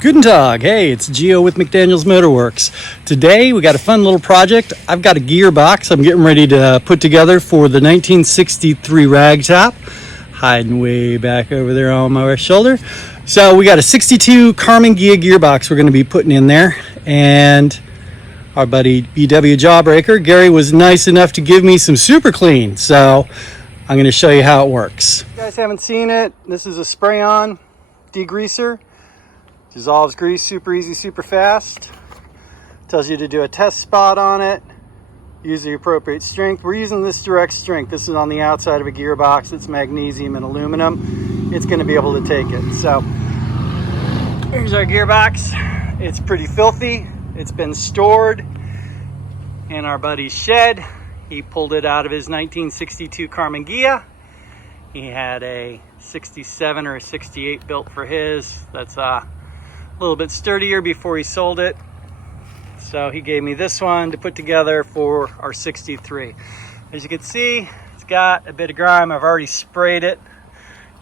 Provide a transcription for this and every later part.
Guten Tag. Hey, it's Gio with McDaniels Motorworks. Today we got a fun little project. I've got a gearbox I'm getting ready to put together for the 1963 Ragtop, hiding way back over there on my shoulder. So we got a 62 Karmann Ghia gearbox we're going to be putting in there, and our buddy BW Jawbreaker, Gary, was nice enough to give me some super clean. So I'm going to show you how it works. If you guys haven't seen it, this is a spray-on degreaser. Dissolves grease super easy, super fast. Tells you to do a test spot on it. Use the appropriate strength. We're using this direct strength. This is on the outside of a gearbox. It's magnesium and aluminum. It's going to be able to take it. So here's our gearbox. It's pretty filthy. It's been stored in our buddy's shed. He pulled it out of his 1962 Karmann Ghia. He had a 67 or a 68 built for his. That's a little bit sturdier before he sold it. So he gave me this one to put together for our 63. As you can see, it's got a bit of grime. I've already sprayed it.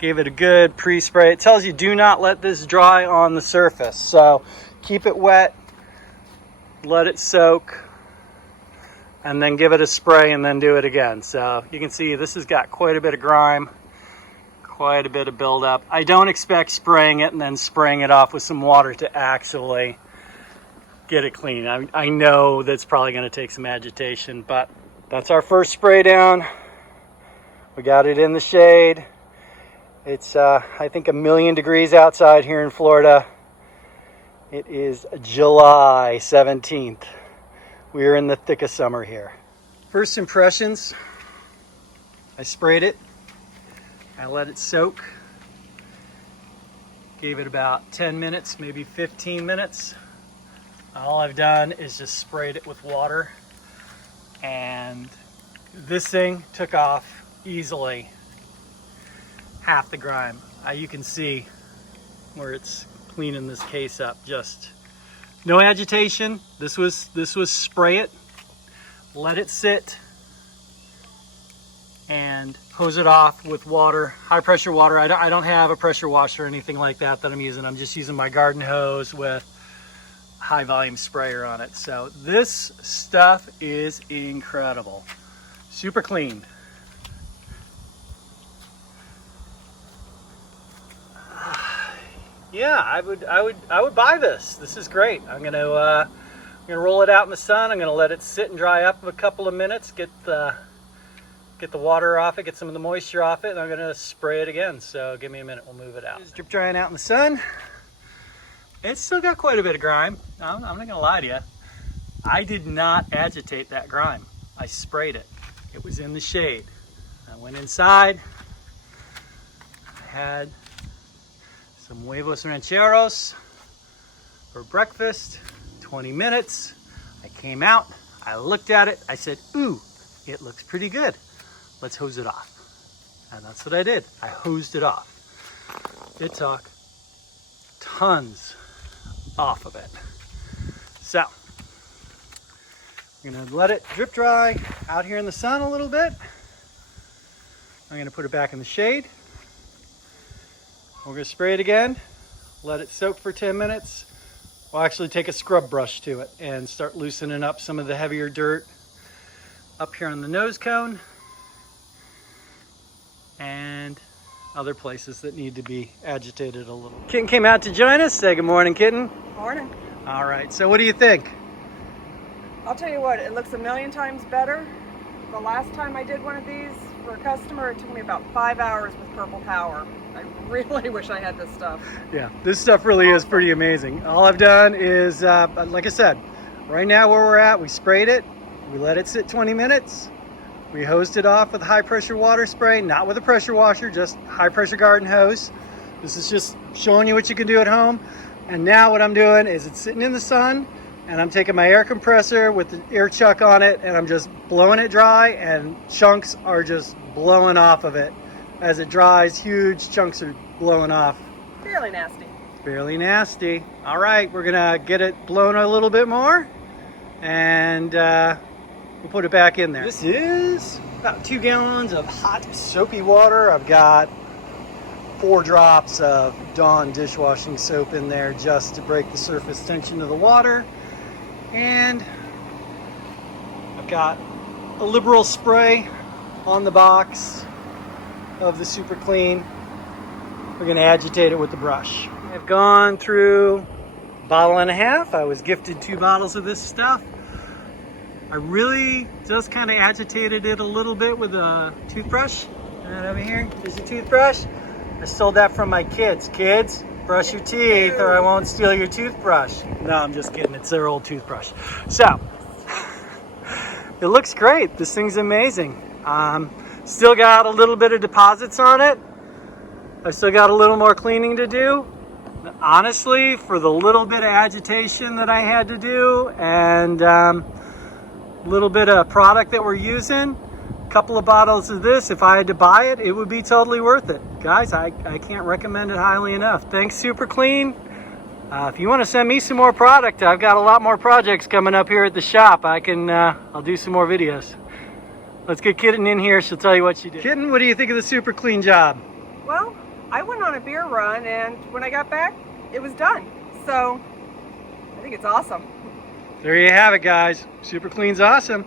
Gave it a good pre-spray. It tells you do not let this dry on the surface. So keep it wet, let it soak, and then give it a spray and then do it again. So you can see this has got quite a bit of grime, quite a bit of buildup. I don't expect spraying it and then spraying it off with some water to actually get it clean. I know that's probably going to take some agitation, but that's our first spray down. We got it in the shade. It's I think 1,000,000 degrees outside here in Florida. It is July 17th. We're in the thick of summer here. First impressions, I sprayed it. I let it soak. Gave it about 10 minutes, maybe 15 minutes. All I've done is just sprayed it with water, and this thing took off easily half the grime. You can see where it's cleaning this case up. Just no agitation. This was spray it, let it sit, and hose it off with water, high pressure water. I don't have a pressure washer or anything like that I'm using. I'm just using my garden hose with high volume sprayer on it. So this stuff is incredible. Super clean. Yeah, I would buy this. This is great. I'm gonna roll it out in the sun. I'm gonna let it sit and dry up a couple of minutes, get the water off it, get some of the moisture off it, and I'm gonna spray it again. So give me a minute, we'll move it out. It's drip drying out in the sun. It's still got quite a bit of grime. I'm not gonna lie to you. I did not agitate that grime. I sprayed it. It was in the shade. I went inside. I had some huevos rancheros for breakfast, 20 minutes. I came out, I looked at it, I said, ooh, it looks pretty good. Let's hose it off. And that's what I did. I hosed it off. It took tons off of it. So, I'm gonna let it drip dry out here in the sun a little bit. I'm gonna put it back in the shade. We're gonna spray it again, let it soak for 10 minutes. We'll actually take a scrub brush to it and start loosening up some of the heavier dirt up here on the nose cone and other places that need to be agitated a little. Kitten came out to join us. Say good morning, Kitten. Morning. All right, so what do you think? I'll tell you what, it looks 1,000,000 times better. The last time I did one of these for a customer, it took me about 5 hours with Purple Power. I really wish I had this stuff. Yeah, this stuff really is pretty amazing. All I've done is, like I said, right now where we're at, we sprayed it, we let it sit 20 minutes, we hosed it off with high pressure water spray, not with a pressure washer, just high pressure garden hose. This is just showing you what you can do at home. And now what I'm doing is it's sitting in the sun, and I'm taking my air compressor with the air chuck on it, and I'm just blowing it dry, and chunks are just blowing off of it. As it dries, huge chunks are blowing off. Fairly nasty. Fairly nasty. All right, we're gonna get it blown a little bit more, and we'll put it back in there. This is about 2 gallons of hot soapy water. I've got 4 drops of Dawn dishwashing soap in there just to break the surface tension of the water. And I've got a liberal spray on the box of the Super Clean. We're going to agitate it with the brush. I've gone through a bottle and a half. I was gifted 2 bottles of this stuff. I really just kind of agitated it a little bit with a toothbrush. And over here, there's a toothbrush. I stole that from my kids. Kids, brush your teeth or I won't steal your toothbrush. No, I'm just kidding. It's their old toothbrush. So, it looks great. This thing's amazing. Still got a little bit of deposits on it. I've still got a little more cleaning to do. Honestly, for the little bit of agitation that I had to do and little bit of product that we're using, a couple of bottles of this, if I had to buy it, it would be totally worth it. Guys, I can't recommend it highly enough. Thanks, Super Clean. If you want to send me some more product, I've got a lot more projects coming up here at the shop. I'll do some more videos. Let's get Kitten in here. She'll tell you what she did. Kitten, what do you think of the Super Clean job? Well, I went on a beer run, and when I got back, it was done. So, I think it's awesome. There you have it, guys. Super Clean's awesome.